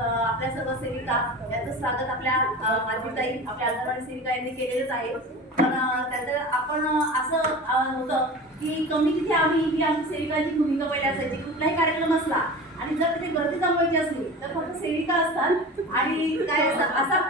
आपल्या सर्व सेविका यांचं स्वागत आपल्या मातृताई आपल्या अंगणवाडी सेविका यांनी केलेलंच आहे। पण त्याचं आपण असं होतं की कम्युनिटी आम्ही ही आमची सेविकांची भूमिका पहिली असायची। कुठलाही कार्यक्रम असला आणि जर तिथे गर्दी जमवायची असली तर फक्त सेविका असतात आणि काय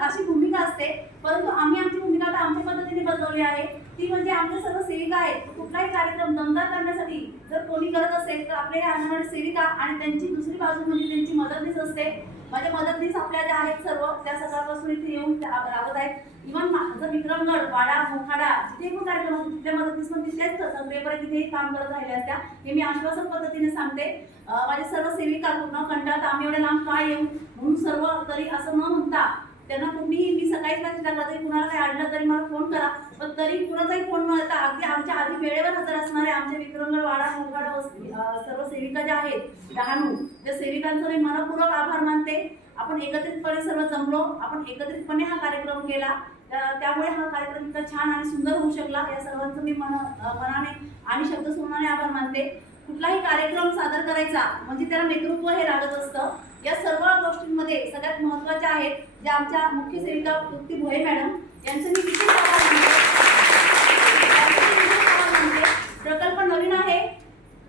अशी भूमिका असते। परंतु आम्ही आमची भूमिका आता आमच्या पद्धतीने बदलवली आहे, ती म्हणजे आमच्या सर्व सेविका आहेत कुठलाही कार्यक्रम दमदार करण्यासाठी जर कोणी करत असेल तर आपले अंगणवाडी सेविका आणि त्यांची दुसरी बाजू म्हणजे त्यांची मदतनीस असते। माझ्या मदतनीस आपल्या ज्या आहेत सर्व त्या सकाळपासून इथे येऊन राबत आहेत। इव्हन जर विक्रमगड वाडा मोखाडा जिथे पण कार्यक्रम होतो तिथल्या मदतनीस पण तिथेच सगळेपर्यंत तिथे काम करत राहिले असत्या हे मी आश्वासक पद्धतीने सांगते। माझे सर्व सेविका पूर्ण कंटाळता आम्ही एवढे लांब काय येऊ म्हणून सर्व तरी असं न म्हणता त्यांना कुणीही मी सकाळीच मेसेज टाकला तरी कुणाला काही अडलं तरी मला फोन करा, पण तरी कुणाचाही फोन न येता अगदी आमच्या आधी वेळेवर हजर असणारे आमचे विक्रमगड वाडा मोखाडा सर्व सेविका ज्या आहेत डहाणू त्या सेविकांचा मी मनपूर्वक आभार मानते। आपण एकत्रितपणे सर्व जमलो, आपण एकत्रितपणे हा कार्यक्रम केला, त्यामुळे हा कार्यक्रम इतका छान आणि सुंदर होऊ शकला। या सर्वांचं मी मनाने आणि शब्दसमूहाने आभार मानते। कुठलाही कार्यक्रम सादर करायचा म्हणजे त्याला नेतृत्व हे लागत असतं। या सर्व गोष्टींमध्ये सगळ्यात महत्त्वाच्या आहेत ज्या आमच्या मुख्य सेविका तृप्ती भोये मॅडम यांचं मी विशेष आभार मानते। प्रकल्प नवीन आहे,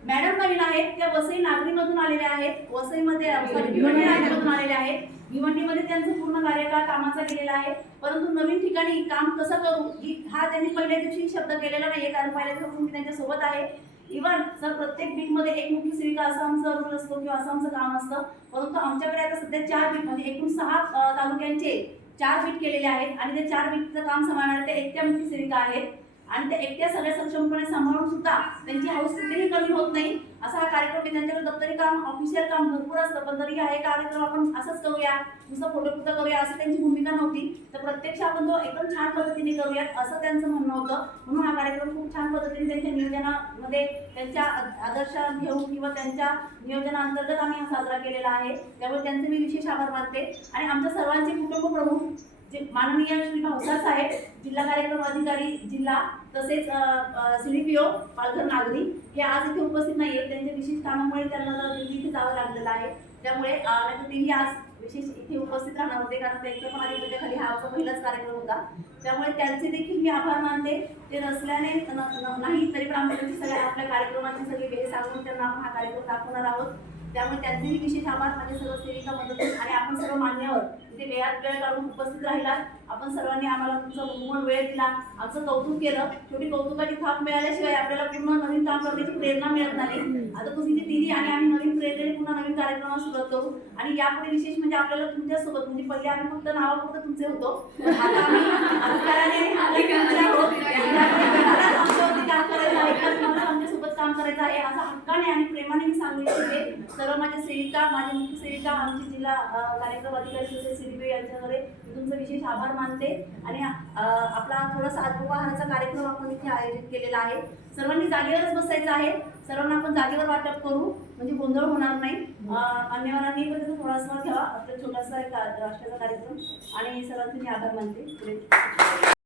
मॅडम नवीन आहेत, त्या वसई नागरीमधून आलेल्या आहेत, वसईमध्ये भिवंडी नागरीमधून आलेल्या आहेत। भिवंडीमध्ये त्यांचं पूर्ण कार्यकाळ कामाचा केलेला आहे, परंतु नवीन ठिकाणी काम कसं करू हा त्यांनी पहिल्या दिवशी शब्द केलेला नाही, कारण पहिल्या दिवसापासून मी त्यांच्यासोबत आहे। इव्हन जर प्रत्येक बीटमध्ये एक मुख्य सेविका असं आमचं रूल असतो किंवा असं आमचं काम असतं, परंतु आमच्याकडे आता सध्या 4 बीट म्हणजे एकूण 6 तालुक्यांचे 4 बीट केलेले आहेत आणि ते 4 बीटचं काम सांभाळणारे ते एकट्या मुख्य सेविका आहेत आणि त्या एकट्या सगळ्या सक्षमपणे सांभाळून सुद्धा त्यांची हौस कुठेही कमी होत नाही। असा हा कार्यक्रम मी त्यांच्याकडे दप्तरी काम ऑफिशियल काम भरपूर असतं, पण तरी हा एक कार्यक्रम आपण असंच करूया नुसतं फोटोपुरतं करूया असं त्यांची भूमिका नव्हती, तर प्रत्यक्ष आपण तो एकदम छान पद्धतीने करूयात असं त्यांचं म्हणणं होतं। म्हणून हा कार्यक्रम खूप छान पद्धतीने त्यांच्या नियोजनामध्ये त्यांच्या आदर्श घेऊन किंवा त्यांच्या नियोजनाअंतर्गत आम्ही हा साजरा केलेला आहे, त्यामुळे त्यांचे मी विशेष आभार मानते। आणि आमच्या सर्वांचे कुटुंब प्रमुख जे माननीय श्री भाऊसाहेब साहेब जिल्हा कार्यक्रम अधिकारी जिल्हा तसेच CDPO पालघर नागरी हे आज इथे उपस्थित नाही आहेत, त्यांच्या विशेष कामामुळे त्यांना दिल्ली इथे जावं लागलेलं आहे, त्यामुळे तेही आज विशेष इथे उपस्थित राहणार होते कारण त्यांच्या पण अधिपत्याखाली हा पहिलाच कार्यक्रम होता, त्यामुळे त्यांचे देखील मी आभार मानते। ते नसल्याने नाही तरी पण आमच्या सगळ्या आपल्या कार्यक्रमाची सगळी वेळ सांगून त्यांना आपण हा कार्यक्रम दाखवणार आहोत, त्यामुळे त्यांचेही विशेष आभार। माझे सर्व सेविका मदत आणि आपण सर्व मान्यवर इथे वेळात वेळ काढून उपस्थित राहिलात, आपण सर्वांनी आम्हाला तुमचा मूळ वेळ दिला, आमचं कौतुक केलं। शेवटी कौतुकाची थाप मिळाल्याशिवाय आपल्याला पूर्ण नवीन काम करण्याची प्रेरणा मिळत नाही। आता तुम्ही ती दिली आणि आम्ही नवीन प्रेरणेने पुन्हा नवीन कार्यक्रमाला सुरुवात करू आणि यापुढे विशेष म्हणजे आपल्याला तुमच्यासोबत म्हणजे पहिले आम्ही फक्त नावापुरतं तुमचे होतो, आता आम्ही अधिकाराने आमच्यासोबत काम करायचं आहे असं हक्काने आणि प्रेमाने मी सांगू इच्छिते। सर्व माझ्या सेविका माझी मुख्य सेविका आमची जिल्हा कार्यक्रम अधिकारी CDPO यांच्याकडे तुमचं विशेष आभार मानते। आणि आपला थोडासा अल्पहाराचा कार्यक्रम आपण इथे आयोजित केलेला आहे, सर्वांनी जागेवरच बसायचं आहे, सर्वांना आपण जागेवर वाटप करू म्हणजे गोंधळ होणार नाही। मान्यवरांनी पण थोडासा ठेवा आपला छोटासा एक राष्ट्राचा कार्यक्रम आणि सर्वांचे मी आभार मानते।